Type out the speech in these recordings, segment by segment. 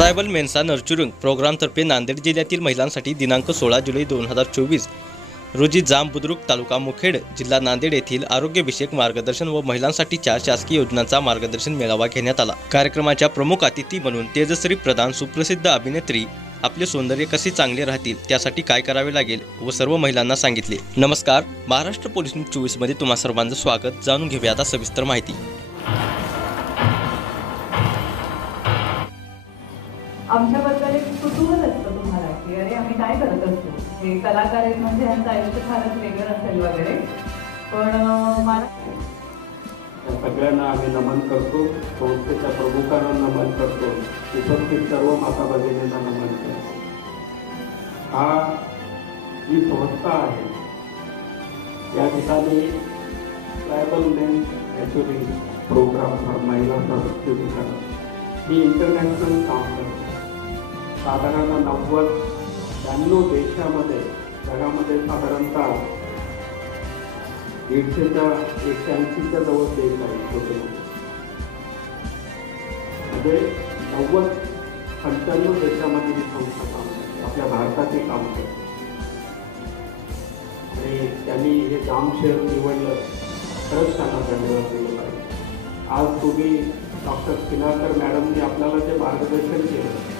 Tribal मेन्सा नर्चुरिंग प्रोग्रामतर्फे Nanded जिल्ह्यातील महिलांसाठी दिनांक सोळा जुलै दोन हजार चोवीस रोजी जाम बुद्रुक तालुका मुखेड जिल्हा नांदेड येथील आरोग्यविषयक मार्गदर्शन व महिलांसाठीच्या शासकीय योजनांचा मार्गदर्शन मेळावा घेण्यात आला. कार्यक्रमाच्या प्रमुख अतिथी म्हणून तेजश्री प्रधान सुप्रसिद्ध अभिनेत्री आपले सौंदर्य कसे चांगले राहतील त्यासाठी काय करावे लागेल व सर्व महिलांना सांगितले. नमस्कार महाराष्ट्र पोलीस न्यूज चोवीसमध्ये तुम्हा सर्वांचं स्वागत. जाणून घेऊया आता सविस्तर माहिती. आमच्याबद्दल एक कुतूहल असतं तुम्हाला की अरे आम्ही काय करत असतो? हे कलाकार आहेत म्हणजे यांचं आयुष्य फारच वेगळं असेल वगैरे. पण मला सगळ्यांना आम्ही नमन करतो संस्थेच्या प्रमुखांना नमन करतो उपस्थित सर्व माता भगिनींना नमन करतो. हा जी संस्था आहे या ठिकाणी tribal main actually programme for महिला सशक्तीकरण ही इंटरनॅशनल काम करते. साधारण नव्वद ब्याण्णव देशामध्ये जगामध्ये साधारणतः दीडशेच्या एकशे ऐंशीच्या जवळ देश आहे छोटे म्हणजे नव्वद पंच्याण्णव देशामध्ये ही संस्था काम करते आपल्या भारतातही काम करते. आणि त्यांनी हे काम शहर निवडलं खरंच त्यांना धन्यवाद दिलं पाहिजे. आज तुम्ही डॉक्टर किनारकर मॅडमनी आपल्याला जे मार्गदर्शन केलं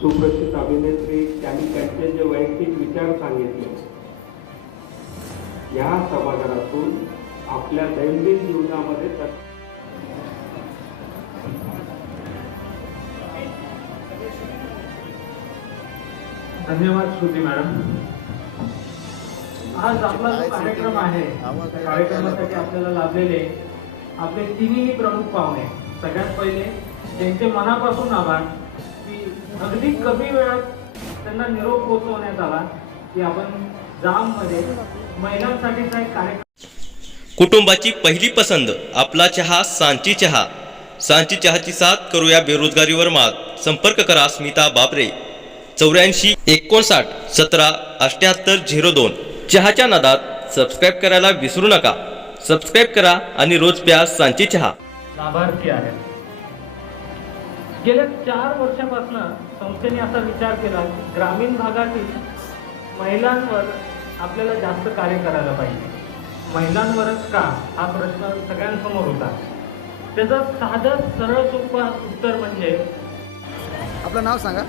सुप्रसिद्ध अभिनेत्री त्यांनी त्यांचे जे वैयक्तिक विचार सांगितले या सभागृहातून आपल्या दैनंदिन जीवनामध्ये धन्यवाद श्रुती मॅडम. आज आपला जो कार्यक्रम आहे त्या कार्यक्रमासाठी आपल्याला लाभलेले आपले तिन्ही प्रमुख पाहुणे. सगळ्यात पहिले त्यांचे मनापासून आभार. की अगदी कमी वेळात त्यांना निरोप पोहोचवण्यात आला की आपण जाममध्ये महिलांसाठीचा एक कार्यक्रम कुटुंबाची पहिली पसंत आपला चहा सांची चहा. सांची चहाची साथ करूया बेरोजगारीवर मात. संपर्क करा स्मिता बाबरे चौऱ्याऐंशी एकोणसाठ सतरा अठ्याहत्तर झिरो दोन. चहाच्या नादात सबस्क्राईब करायला विसरू नका. सबस्क्राईब करा आणि रोज प्या सांची चहा. लाभार्थी आहेत. गेल्या चार वर्षापासून संस्थेने असा विचार केला की ग्रामीण भागातील महिलांवर आपल्याला जास्त कार्य करायला पाहिजे. महिलांवरच का? हा प्रश्न सगळ्यांसमोर होता. त्याचं साधं सरळ सोपं उत्तर म्हणजे? आपलं नाव सांगा.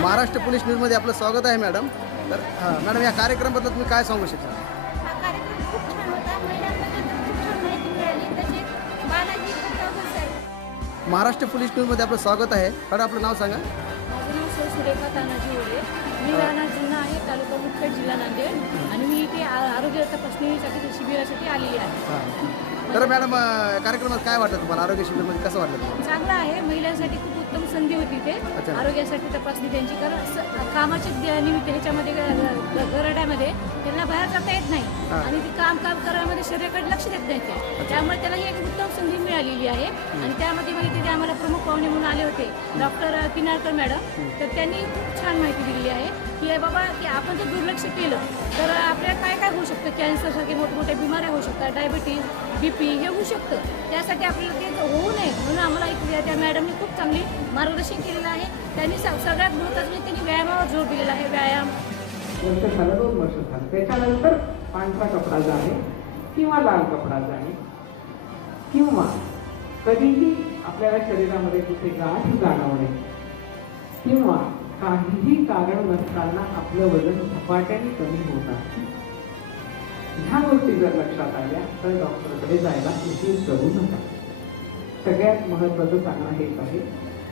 महाराष्ट्र पोलीस न्यूजमध्ये आपलं स्वागत आहे मॅडम. तर हां मॅडम या कार्यक्रमाबद्दल तुम्ही काय सांगू शकता? महाराष्ट्र पोलीस न्यूजमध्ये आपलं स्वागत आहे. मॅडम आपलं नाव सांगा. माझं नाव सौ सुरेखा तानाजी ओले मी राहणार जुन्ना आहे तालुका मुखेड जिल्हा नांदेड. आणि मी इथे आ- आरोग्य तपासणीसाठी शिबिरासाठी आलेली आहे. तर मॅडम अं, कार्यक्रमात काय वाटलं तुम्हाला? आरोग्य शिबिरमध्ये कसं वाटलं तुम्हाला? चांगलं आहे. महिलांसाठी खूप उत्तम संधी होती इथे. अच्छा. आरोग्यासाठी तपासणी त्यांची. कारण स- कामाच्या निमित्त ह्याच्यामध्ये ग- ग- गरड्यामध्ये त्यांना बाहेर जाता येत नाही. आणि ते काम काम करण्यामध्ये शरीराकडे लक्ष देत नाही ते. त्यामुळे त्याला ही एक उत्तम संधी मिळालेली आहे. आणि त्यामध्ये मग तिथे आम्हाला प्रमुख पाहुणे म्हणून आले होते डॉक्टर किनाळकर मॅडम. तर त्यांनी खूप छान माहिती दिलेली आहे की बाबा की आपण जर दुर्लक्ष केलं तर आपल्याला काय काय होऊ शकतं? कॅन्सरसारखे मोठमोठ्या बिमाऱ्या होऊ शकतात डायबिटीज बी पी हे होऊ शकतं. त्यासाठी आपल्याला ते होऊ नये म्हणून आम्हाला एक त्या- मॅडमने खूप चांगली मार्गदर्शन केलेलं आहे. त्यांनी सगळ्यात महत्त्वाचं म्हणजे त्यांनी व्यायामावर जोर दिलेला आहे व्यायाम. त्याच्यानंतर पांढरा कपडा जाणे किंवा लाल कपडा जाणे किंवा कधीही आपल्याला शरीरामध्ये कुठे गाठ जाणवणे किंवा काहीही कारण नसताना आपलं वजन झपाट्याने कमी होत असते. ह्या गोष्टी जर लक्षात आल्या तर डॉक्टरकडे जायला उशीर करू नका. सगळ्यात महत्त्वाचं सांगणं हेच आहे.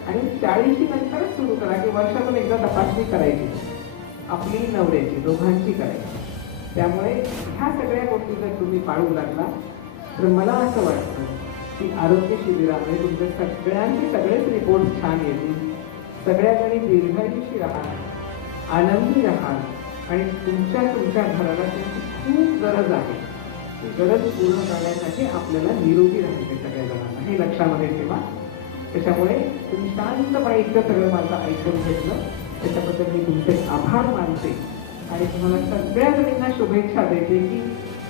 आणि चाळीशी नंतरच सुरू करा की वर्षातून एकदा तपासणी करायची. आपली नवऱ्याची दोघांची करायची. त्यामुळे ह्या सगळ्या गोष्टी जर तुम्ही पाळू लागला तर मला असं वाटतं की आरोग्य शिबिरामध्ये तुमच्या सगळ्यांचे सगळेच रिपोर्ट छान येतील. सगळ्याजणी दीर्घायुषी राहा आनंदी राहा आणि तुमच्या तुमच्या घराला तुमची खूप गरज आहे. ती गरज पूर्ण करण्यासाठी आपल्याला निरोगी राहायचे सगळ्या जणांना हे लक्षामध्ये ठेवा. त्याच्यामुळे तुम्ही शांतपणे इतकं सगळं माझं ऐकून घेतलं. त्याच्याबद्दल मी तुमचे आभार मानते. आणि तुम्हाला सगळ्या जणींना शुभेच्छा देते की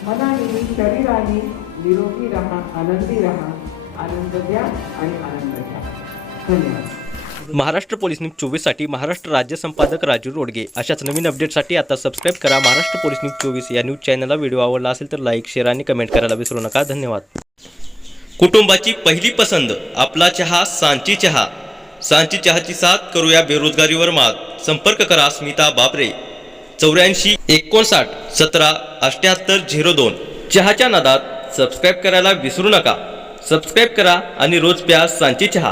मनाने शरीराने निरोगी राहा आनंदी राहा आनंद द्या आणि आनंद घ्या. धन्यवाद. महाराष्ट्र पोलीस न्यूज चोवीससाठी महाराष्ट्र राज्य संपादक राजू रोडगे. अशाच नवीन अपडेटसाठी आता सबस्क्राईब करा महाराष्ट्र पोलीस न्यूज चोवीस या न्यूज चॅनलला व्हिडिओ आवडला असेल तर लाईक शेअर आणि कमेंट करायला विसरू नका. धन्यवाद. कुटुंबाची पहिली पसंत आपला चहा सांची चहा. सांची चहाची साथ करूया बेरोजगारीवर मात. संपर्क करा स्मिता बापरे. चौऱ्याऐंशी एकोणसाठ सतरा अठ्याहत्तर झिरो दोन. चहाच्या नादात सबस्क्राईब करायला विसरू नका. सबस्क्राईब करा आणि रोज प्या सांची चहा.